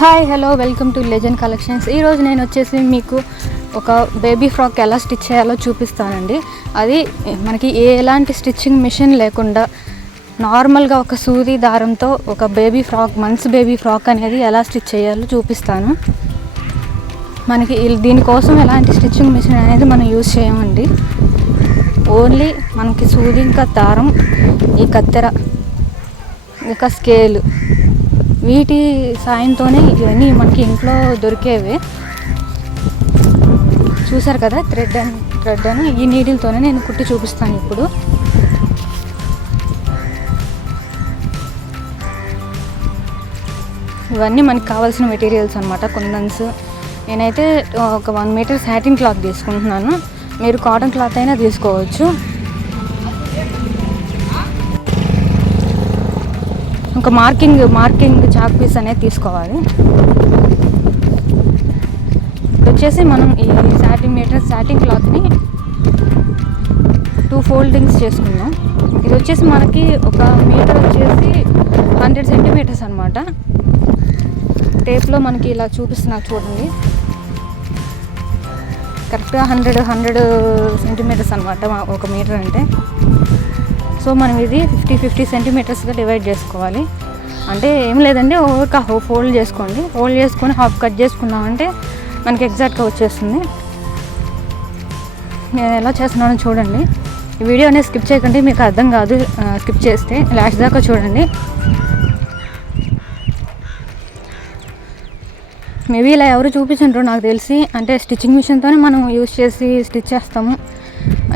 Hi hello welcome to legend collections. ఈరోజు నేను వచ్చేసి మీకు ఒక బేబీ ఫ్రాక్ ఎలా స్టిచ్ చేయాలో చూపిస్తానండి. అది మనకి ఎలాంటి స్టిచ్చింగ్ మిషన్ లేకుండా నార్మల్గా ఒక సూది దారంతో ఒక baby frock, months baby frock అనేది ఎలా స్టిచ్ చేయాలో చూపిస్తాను. మనకి దీనికోసం ఎలాంటి స్టిచ్చింగ్ మిషన్ అనేది మనం యూజ్ చేయమండి. ఓన్లీ మనకి సూది, ఇంకా దారం, ఈ కత్తెర, ఇంకా స్కేలు, వీటి సాయంతోనే ఇవన్నీ మనకి ఇంట్లో దొరికేవే. చూసారు కదా, థ్రెడ్ అని ఈ నీడిల్తోనే నేను కుట్టి చూపిస్తాను ఇప్పుడు. ఇవన్నీ మనకి కావాల్సిన మెటీరియల్స్ అనమాట. కుందన్స్, నేనైతే ఒక 1 మీటర్ సాటిన్ క్లాత్ తీసుకుంటున్నాను. మీరు కాటన్ క్లాత్ అయినా తీసుకోవచ్చు. ఇంకా మార్కింగ్ చాక్ పీస్ అనేది తీసుకోవాలి. వచ్చేసి మనం ఈ సాటిన్ క్లాత్ని 2 ఫోల్డింగ్స్ చేసుకుందాం. ఇది వచ్చేసి మనకి ఒక మీటర్ వచ్చేసి 100 సెంటీమీటర్స్ అనమాట. టేప్లో మనకి ఇలా చూపిస్తున్నా చూడండి, కరెక్ట్గా 100 సెంటీమీటర్స్ అనమాట ఒక మీటర్ అంటే. సో మనం ఇది 50 సెంటీమీటర్స్గా డివైడ్ చేసుకోవాలి. అంటే ఏం లేదండి, ఒక ఫోల్డ్ చేసుకోండి. ఫోల్డ్ చేసుకొని హాఫ్ కట్ చేసుకున్నామంటే మనకి ఎగ్జాక్ట్గా వచ్చేస్తుంది. నేను ఎలా చేస్తున్నానో చూడండి. ఈ వీడియో అనేది స్కిప్ చేయకండి, మీకు అర్థం కాదు స్కిప్ చేస్తే. లాస్ట్ దాకా చూడండి. మేబీ ఇలా ఎవరు చూపించంటారో నాకు తెలిసి. అంటే స్టిచ్చింగ్ మిషన్తోనే మనం యూజ్ చేసి స్టిచ్ చేస్తాము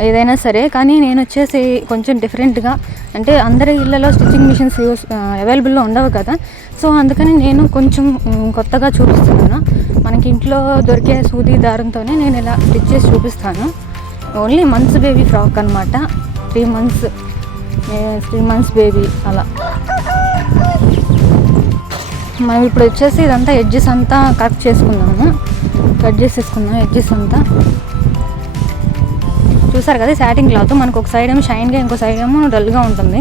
ఏదైనా సరే. కానీ నేను వచ్చేసి కొంచెం డిఫరెంట్గా, అంటే అందరి ఇళ్ళలో స్టిచ్చింగ్ మిషన్స్ అవైలబుల్లో ఉండవు కదా. సో అందుకని నేను కొంచెం కొత్తగా చూపిస్తున్నాను. మనకి ఇంట్లో దొరికే సూది దారంతోనే నేను ఇలా స్టిచ్ చేసి చూపిస్తాను. ఓన్లీ మంత్స్ బేబీ ఫ్రాక్ అనమాట. 3 మంత్స్ బేబీ అలా. మనం ఇప్పుడు వచ్చేసి ఇదంతా ఎడ్జెస్ అంతా కట్ చేసేసుకుందాం ఎడ్జెస్ అంతా. చూసారు కదా, సాటిన్ క్లాత్ మనకు ఒక సైడ్ ఏమో షైన్గా, ఇంకో సైడ్ ఏమో డల్గా ఉంటుంది.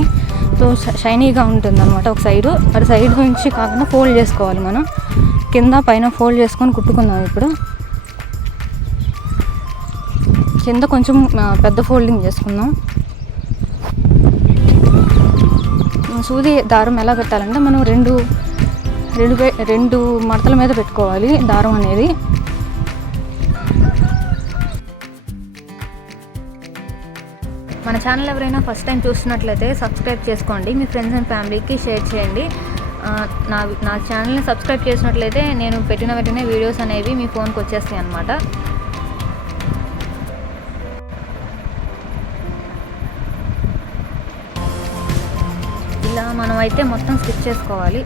సో షైనీగా ఉంటుంది అనమాట ఒక సైడు. అటు సైడ్ నుంచి కాకుండా ఫోల్డ్ చేసుకోవాలి. మనం కింద పైన ఫోల్డ్ చేసుకొని కుట్టుకుందాం. ఇప్పుడు కింద కొంచెం పెద్ద ఫోల్డింగ్ చేసుకుందాం. సూది దారం ఎలా పెట్టాలంటే మనం రెండు మడతల మీద పెట్టుకోవాలి దారం అనేది. మన ఛానల్ ఎవరైనా ఫస్ట్ టైం చూస్తున్నట్లయితే సబ్స్క్రైబ్ చేసుకోండి. మీ ఫ్రెండ్స్ అండ్ ఫ్యామిలీకి షేర్ చేయండి. నా ఛానల్ని సబ్స్క్రైబ్ చేసినట్లయితే నేను పెట్టిన వెంటనే వీడియోస్ అనేవి మీ ఫోన్కి వచ్చేస్తాయి అన్నమాట. ఇలా మనం అయితే మొత్తం స్టిచ్ చేసుకోవాలి.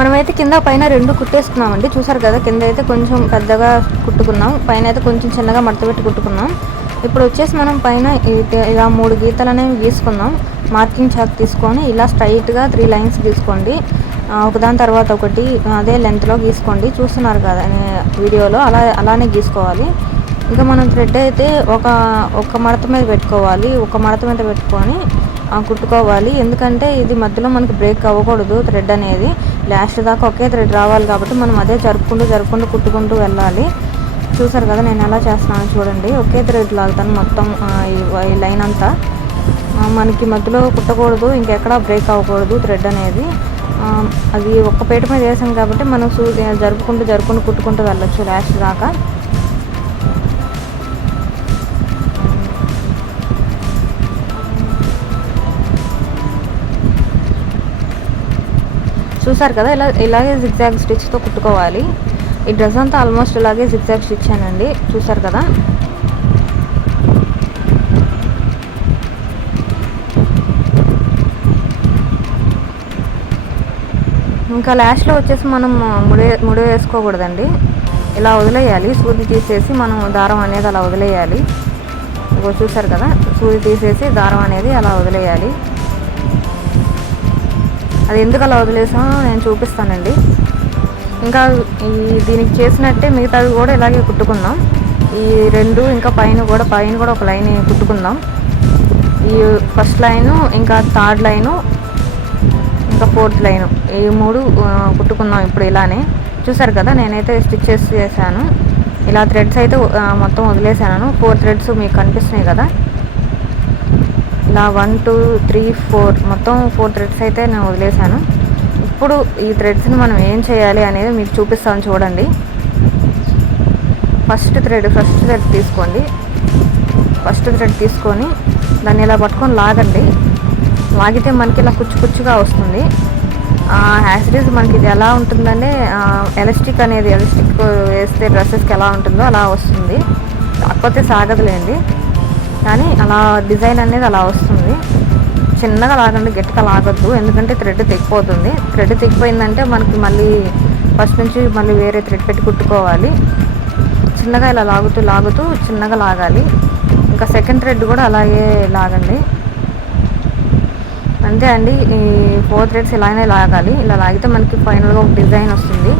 మనమైతే కింద పైన 2 కుట్టేసుకున్నామండి. చూసారు కదా, కింద అయితే కొంచెం పెద్దగా కుట్టుకున్నాం, పైన అయితే కొంచెం చిన్నగా మడత పెట్టి కుట్టుకున్నాం. ఇప్పుడు వచ్చేసి మనం పైన ఇలా 3 గీతలు అనేవి గీసుకుందాం. మార్కింగ్ చాక్ తీసుకొని ఇలా స్ట్రైట్గా 3 లైన్స్ గీసుకోండి. ఒకదాని తర్వాత ఒకటి అదే లెంత్లో గీసుకోండి. చూస్తున్నారు కదా వీడియోలో, అలానే గీసుకోవాలి. ఇంకా మనం థ్రెడ్ అయితే ఒక మడత మీద పెట్టుకోవాలి. ఒక మడత మీద పెట్టుకొని కుట్టుకోవాలి. ఎందుకంటే ఇది మధ్యలో మనకి బ్రేక్ అవ్వకూడదు. థ్రెడ్ అనేది లాస్ట్ దాకా ఒకే థ్రెడ్ రావాలి కాబట్టి మనం అదే జరుపుకుంటూ కుట్టుకుంటూ వెళ్ళాలి. చూసారు కదా నేను ఎలా చేస్తున్నాను చూడండి. ఒకే థ్రెడ్ లాగుతాను మొత్తం ఈ లైన్ అంతా. మనకి మధ్యలో కుట్టకూడదు, ఇంకెక్కడా బ్రేక్ అవ్వకూడదు థ్రెడ్ అనేది. అది ఒక్క పీట మీద వేసాం కాబట్టి మనం జరుపుకుంటూ కుట్టుకుంటూ వెళ్ళొచ్చు లాస్ట్ దాకా. చూసారు కదా, ఇలాగే జిగ్జాగ్ స్టిచ్తో కుట్టుకోవాలి. ఈ డ్రెస్ అంతా ఆల్మోస్ట్ ఇలాగే జిగ్జాగ్ స్టిచ్ అనండి. చూసారు కదా, ఇంకా లాస్ట్లో వచ్చేసి మనం ముడి వేసుకోకూడదండి, ఇలా వదిలేయాలి. సూది తీసేసి మనం దారం అనేది అలా వదిలేయాలి. చూసారు కదా, సూది తీసేసి దారం అనేది అలా వదిలేయాలి. అది ఎందుకు అలా వదిలేసామో నేను చూపిస్తానండి. ఇంకా దీనికి చేసినట్టే మిగతావి కూడా ఇలాగే కుట్టుకుందాం. ఈ 2 ఇంకా పైన కూడా ఒక లైన్ కుట్టుకుందాం. ఈ ఫస్ట్ లైను, ఇంకా 3rd లైను, ఇంకా 4th లైను, ఈ 3 కుట్టుకుందాం ఇప్పుడు ఇలానే. చూసారు కదా, నేనైతే స్టిచ్చెస్ చేశాను. ఇలా థ్రెడ్స్ అయితే మొత్తం వదిలేసాను. 4 థ్రెడ్స్ మీకు కనిపిస్తున్నాయి కదా, ఇలా 1 2 3 4 మొత్తం 4 థ్రెడ్స్ అయితే నేను వదిలేసాను. ఇప్పుడు ఈ థ్రెడ్స్ని మనం ఏం చేయాలి అనేది మీకు చూపిస్తాను చూడండి. ఫస్ట్ థ్రెడ్ తీసుకోండి. ఫస్ట్ థ్రెడ్ తీసుకొని దాన్ని ఇలా పట్టుకొని లాగండి. లాగితే మనకి ఇలా కుచ్చుగా వస్తుంది. యాసిడీస్ మనకి ఇది ఎలా ఉంటుందంటే ఎలాస్టిక్ వేస్తే డ్రెస్సెస్కి ఎలా ఉంటుందో అలా వస్తుంది. కాకపోతే సాగదులేండి, కానీ అలా డిజైన్ అనేది అలా వస్తుంది. చిన్నగా లాగండి, గట్టిగా లాగొద్దు, ఎందుకంటే థ్రెడ్ తెగిపోతుంది. థ్రెడ్ తెగిపోయిందంటే మనకి మళ్ళీ ఫస్ట్ నుంచి మళ్ళీ వేరే థ్రెడ్ పెట్టి కుట్టుకోవాలి. చిన్నగా ఇలా లాగుతూ చిన్నగా లాగాలి. ఇంకా సెకండ్ థ్రెడ్ కూడా అలాగే లాగండి. అంతే అండి, ఈ 4 థ్రెడ్స్ ఇలానే లాగాలి. ఇలా లాగితే మనకి ఫైనల్గా ఒక డిజైన్ వస్తుంది.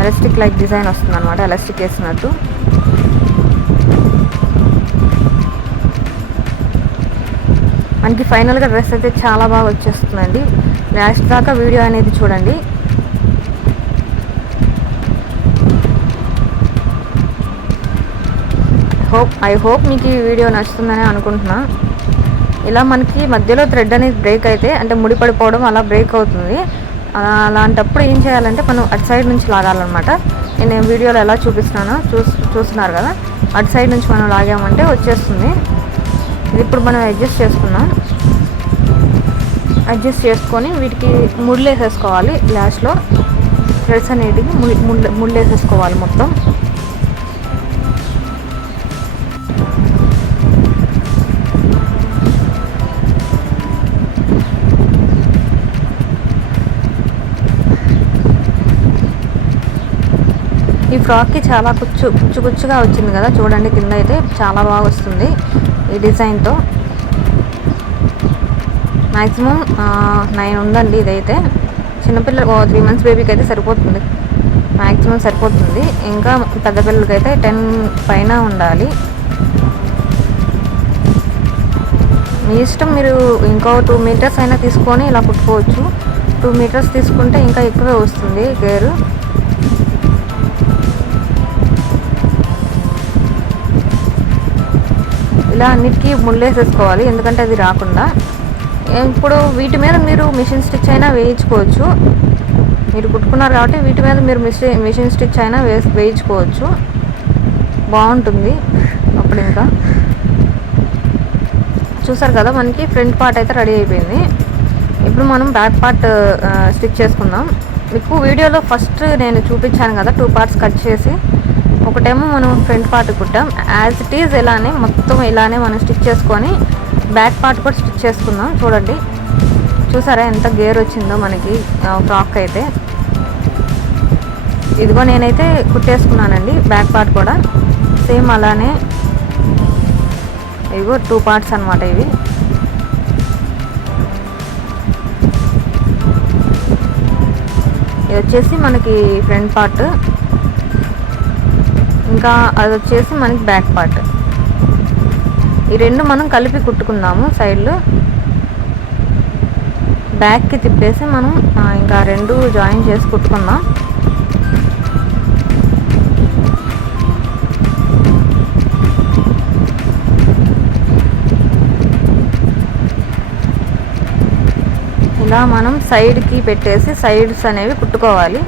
ఎలాస్టిక్ లైక్ డిజైన్ వస్తుంది అనమాట, ఎలాస్టిక్ వేసినట్టు. మనకి ఫైనల్గా డ్రెస్ అయితే చాలా బాగా వచ్చేస్తుందండి. లాస్ట్ దాకా వీడియో అనేది చూడండి. ఐ హోప్ మీకు ఈ వీడియో నచ్చుతుందని అనుకుంటున్నా. ఇలా మనకి మధ్యలో థ్రెడ్ అనేది బ్రేక్ అయితే, అంటే ముడిపడిపోవడం అలా బ్రేక్ అవుతుంది. అలాంటప్పుడు ఏం చేయాలంటే మనం అటు సైడ్ నుంచి లాగాలన్నమాట. నేను వీడియోలో ఎలా చూపిస్తున్నానో చూస్తున్నారు కదా, అటు సైడ్ నుంచి మనం లాగామంటే వచ్చేస్తుంది. ఇది ఇప్పుడు మనం అడ్జస్ట్ చేసుకొని వీటికి ముళ్ళు వేసేసుకోవాలి. లాస్ట్లో థ్రెడ్స్ అనేటివి ముళ్ళు వేసేసుకోవాలి మొత్తం. ఈ ఫ్రాక్కి చాలా కుచ్చుగా వచ్చింది కదా చూడండి. కింద అయితే చాలా బాగా వస్తుంది ఈ డిజైన్తో. మ్యాక్సిమం 9 ఉందండి. ఇదైతే చిన్నపిల్ల 3 months బేబీకి అయితే సరిపోతుంది, మ్యాక్సిమం సరిపోతుంది. ఇంకా పెద్ద పిల్లలకి అయితే 10 పైన ఉండాలి. మీ ఇష్టం, మీరు ఇంకో 2 meters అయినా తీసుకొని ఇలా కుట్టుకోవచ్చు. 2 meters తీసుకుంటే ఇంకా ఎక్కువే వస్తుంది గేరు. ఇలా అన్నిటికీ ముళ్ళేసేసుకోవాలి, ఎందుకంటే అది రాకుండా. ఇప్పుడు వీటి మీద మీరు మిషన్ స్టిచ్ అయినా వేయించుకోవచ్చు. మీరు కుట్టుకున్నారు కాబట్టి వీటి మీద మీరు మిషన్ స్టిచ్ అయినా వేయించుకోవచ్చు, బాగుంటుంది. అప్పుడు ఇంకా చూసారు కదా, మనకి ఫ్రంట్ పార్ట్ అయితే రెడీ అయిపోయింది. ఇప్పుడు మనం బ్యాక్ పార్ట్ స్టిచ్ చేసుకుందాం. మీకు వీడియోలో ఫస్ట్ నేను చూపించాను కదా 2 parts కట్ చేసి, ఒకటేమో మనం ఫ్రంట్ పార్ట్ కుట్టాం. యాజ్ ఇట్ ఈజ్ ఇలానే మొత్తం ఇలానే మనం స్టిచ్ చేసుకొని బ్యాక్ పార్ట్ కూడా స్టిచ్ చేసుకుందాం. చూడండి, చూసారా ఎంత గేర్ వచ్చిందో మనకి ఫ్రాక్ అయితే. ఇదిగో నేనైతే కుట్టేసుకున్నానండి బ్యాక్ పార్ట్ కూడా సేమ్ అలానే. ఇదిగో 2 పార్ట్స్ అనమాట ఇవి. ఇది వచ్చేసి మనకి ఫ్రంట్ పార్ట్, ఇంకా అది వచ్చేసి మనకి బ్యాక్ పార్ట్. ఈ రెండు మనం కలిపి కుట్టుకుందాము. సైడ్లు బ్యాక్కి తిప్పేసి మనం ఇంకా రెండు జాయిన్ చేసి కుట్టుకుందాం. ఇలా మనం సైడ్కి పెట్టేసి సైడ్స్ అనేవి కుట్టుకోవాలి.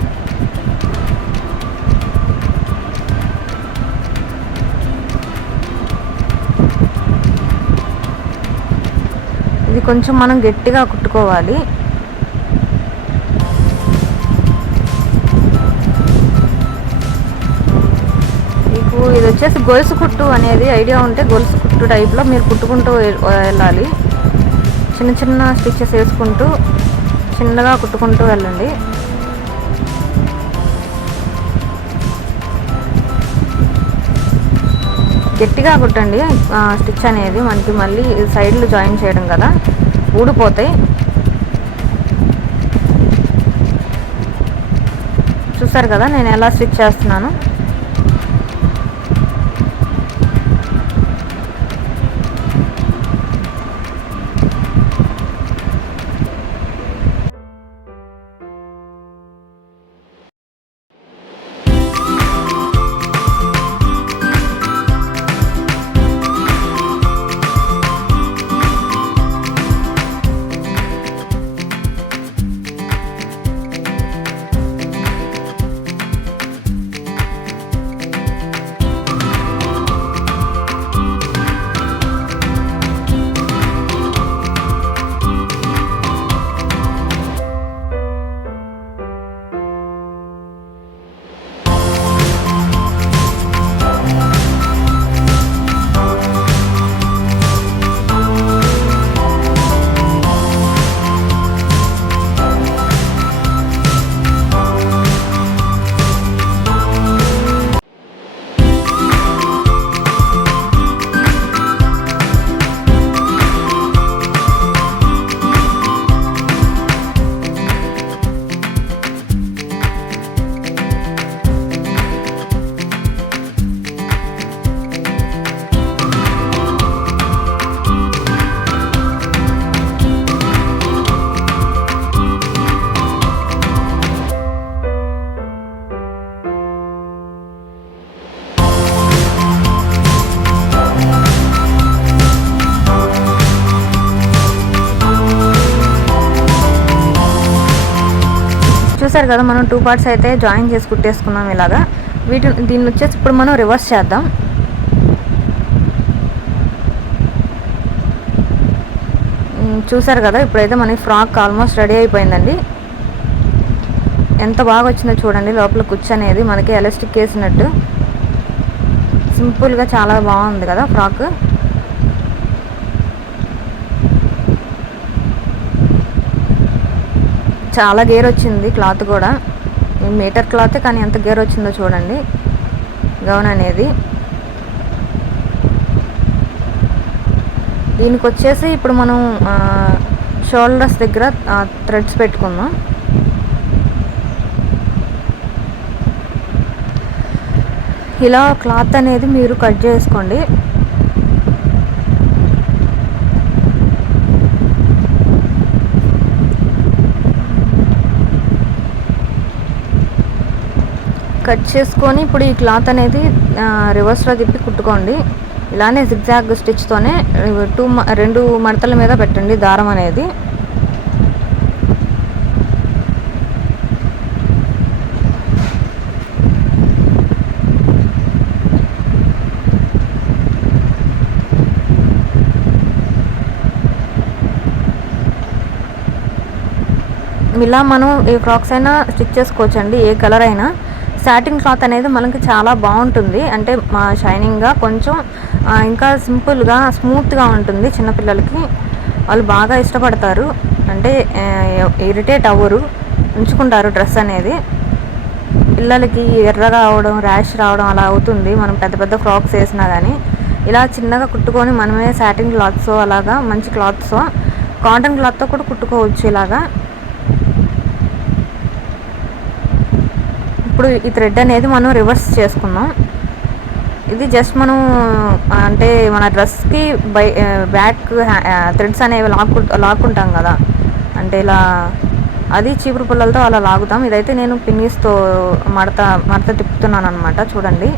ఇది కొంచెం మనం గట్టిగా కుట్టుకోవాలి. మీకు ఇది వచ్చేసి గొలుసు కుట్టు అనేది ఐడియా ఉంటే గొలుసు కుట్టు టైప్లో మీరు కుట్టుకుంటూ వెళ్ళాలి. చిన్న చిన్న స్టిచెస్ వేసుకుంటూ చిన్నగా కుట్టుకుంటూ వెళ్ళండి. గట్టిగా కుట్టండి. స్టిచ్ అనేది మనకి మళ్ళీ సైడ్లు జాయిన్ చేయడం కదా, ఊడిపోతాయి. చూసారు కదా నేను ఎలా స్టిచ్ చేస్తున్నాను. చూసారు కదా మనం 2 పార్ట్స్ అయితే జాయిన్ చేసి కుట్టేసుకున్నాం ఇలాగా. దీన్ని వచ్చేసి ఇప్పుడు మనం రివర్స్ చేద్దాం. చూసారు కదా ఇప్పుడైతే మనకి ఫ్రాక్ ఆల్మోస్ట్ రెడీ అయిపోయిందండి. ఎంత బాగా వచ్చిందో చూడండి. లోపల కుచ్చు అనేది మనకి ఎలాస్టిక్ వేసినట్టు సింపుల్గా చాలా బాగుంది కదా ఫ్రాక్. చాలా గేర్ వచ్చింది క్లాత్ కూడా. మీటర్ క్లాత్ కానీ ఎంత గేర్ వచ్చిందో చూడండి గౌన్ అనేది. దీనికి వచ్చేసి ఇప్పుడు మనం షోల్డర్స్ దగ్గర థ్రెడ్స్ పెట్టుకుందాం. ఇలా క్లాత్ అనేది మీరు కట్ చేసుకోండి. కట్ చేసుకొని ఇప్పుడు ఈ క్లాత్ అనేది రివర్స్లో తిప్పి కుట్టుకోండి. ఇలానే జిగ్జాగ్ స్టిచ్తోనే 2 మడతల మీద పెట్టండి దారం అనేది. ఇలా మనం ఏ ఫ్రాక్స్ అయినా స్టిచ్ చేసుకోవచ్చండి, ఏ కలర్ అయినా. సాటిన్ క్లాత్ అనేది మనకి చాలా బాగుంటుంది, అంటే షైనింగ్గా కొంచెం ఇంకా సింపుల్గా స్మూత్గా ఉంటుంది. చిన్నపిల్లలకి వాళ్ళు బాగా ఇష్టపడతారు, అంటే ఇరిటేట్ అవ్వరు, ఉంచుకుంటారు డ్రెస్ అనేది. పిల్లలకి ఎర్రగా అవడం, ర్యాష్ రావడం అలా అవుతుంది మనం పెద్ద పెద్ద ఫ్రాక్స్ వేసినా కానీ. ఇలా చిన్నగా కుట్టుకొని మనమే సాటిన్ క్లాత్స్ అలాగా మంచి క్లాత్స్, కాటన్ క్లాత్తో కూడా కుట్టుకోవచ్చు ఇలాగా. ఇప్పుడు ఈ థ్రెడ్ అనేది మనం రివర్స్ చేసుకుందాం. ఇది జస్ట్ మనం అంటే మన డ్రెస్కి బ్యాక్ థ్రెడ్స్ అనేవి లాక్కుంటాం కదా, అంటే ఇలా అది చీపురు పుల్లలతో అలా లాగుతాం. ఇదైతే నేను పిన్నీస్తో మడత తిప్పుతున్నాను అనమాట. చూడండి,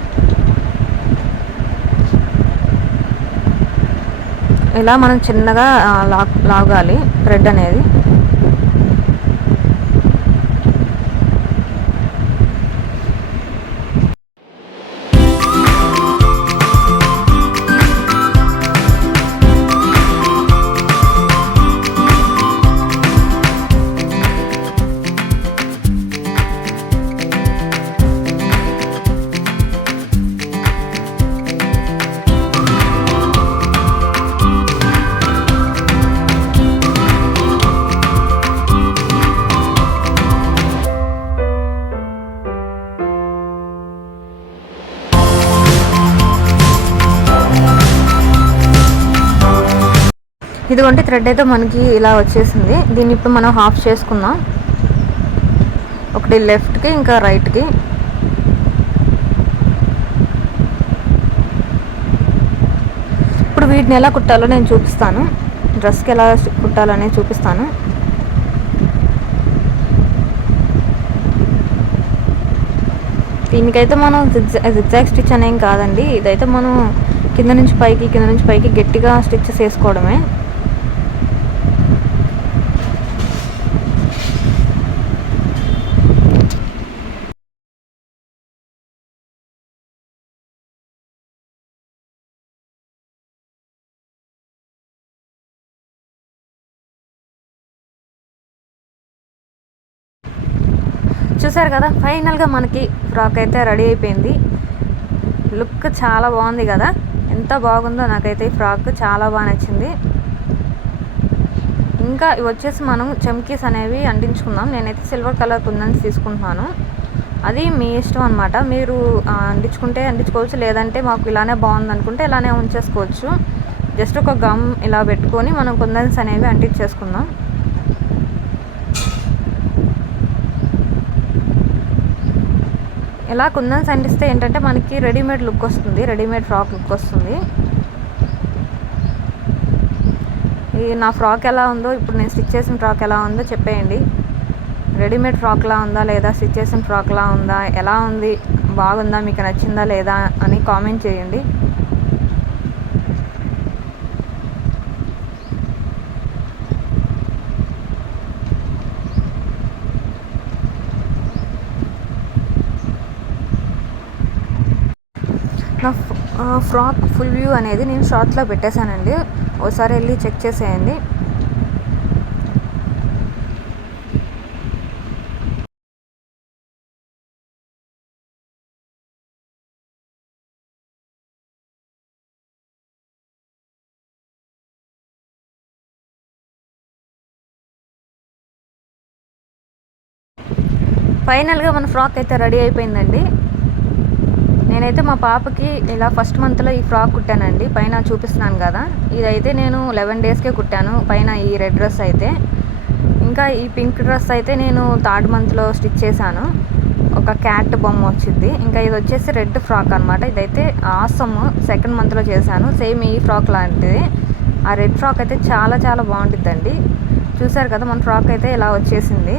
ఇలా మనం చిన్నగా లాగాలి థ్రెడ్ అనేది. ఇదిగోండి, థ్రెడ్ అయితే మనకి ఇలా వచ్చేసింది. దీన్ని ఇప్పుడు మనం హాఫ్ చేసుకుందాం, ఒకటి లెఫ్ట్కి ఇంకా రైట్కి. ఇప్పుడు వీటిని ఎలా కుట్టాలో నేను చూపిస్తాను, డ్రెస్కి ఎలా కుట్టాలనేది చూపిస్తాను. దీనికైతే మనం జిగ్జాగ్ స్టిచ్ అనేం కాదండి, ఇదైతే మనం కింద నుంచి పైకి గట్టిగా స్టిచెస్ వేసుకోవడమే. చూసారు కదా, ఫైనల్గా మనకి ఫ్రాక్ అయితే రెడీ అయిపోయింది. లుక్ చాలా బాగుంది కదా, ఎంత బాగుందో. నాకైతే ఈ ఫ్రాక్ చాలా బాగా నచ్చింది. ఇంకా ఇవి వచ్చేసి మనం చమ్కీస్ అనేవి అంటించుకుందాం. నేనైతే సిల్వర్ కలర్ కుందన్స్ తీసుకుంటున్నాను, అది మీ ఇష్టం అనమాట. మీరు అంటించుకుంటే అంటించుకోవచ్చు, లేదంటే మాకు ఇలానే బాగుంది అనుకుంటే ఇలానే ఉంచేసుకోవచ్చు. జస్ట్ ఒక గమ్ ఇలా పెట్టుకొని మనం కుందన్స్ అనేవి అంటించేసుకుందాం. ఇలా కుందన్స్ అంటిస్తే ఏంటంటే మనకి రెడీమేడ్ లుక్ వస్తుంది, రెడీమేడ్ ఫ్రాక్ లుక్ వస్తుంది. ఈ నా ఫ్రాక్ ఎలా ఉందో, ఇప్పుడు నేను స్టిచ్ చేసిన ఫ్రాక్ ఎలా ఉందో చెప్పేయండి. రెడీమేడ్ ఫ్రాక్లా ఉందా లేదా స్టిచ్ చేసిన ఫ్రాక్లా ఉందా, ఎలా ఉంది, బాగుందా, మీకు నచ్చిందా లేదా అని కామెంట్ చేయండి. నా ఫ్రాక్ ఫుల్ వ్యూ అనేది నేను షార్ట్లో పెట్టేశానండి, ఒకసారి వెళ్ళి చెక్ చేసేయండి. ఫైనల్గా మన ఫ్రాక్ అయితే రెడీ అయిపోయిందండి. నేనైతే మా పాపకి ఇలా ఫస్ట్ మంత్లో ఈ ఫ్రాక్ కుట్టానండి, పైన చూపిస్తున్నాను కదా. ఇదైతే నేను 11 డేస్కే కుట్టాను, పైన ఈ రెడ్ డ్రెస్ అయితే. ఇంకా ఈ పింక్ డ్రెస్ అయితే నేను 3rd మంత్లో స్టిచ్ చేశాను, ఒక క్యాట్ బొమ్మ వచ్చింది. ఇంకా ఇది వచ్చేసి రెడ్ ఫ్రాక్ అనమాట. ఇదైతే ఆసమ్ 2nd మంత్లో చేశాను, సేమ్ ఈ ఫ్రాక్ లాంటిది. ఆ రెడ్ ఫ్రాక్ అయితే చాలా చాలా బాగుంటుందండి. చూసారు కదా, మన ఫ్రాక్ అయితే ఇలా వచ్చేసింది.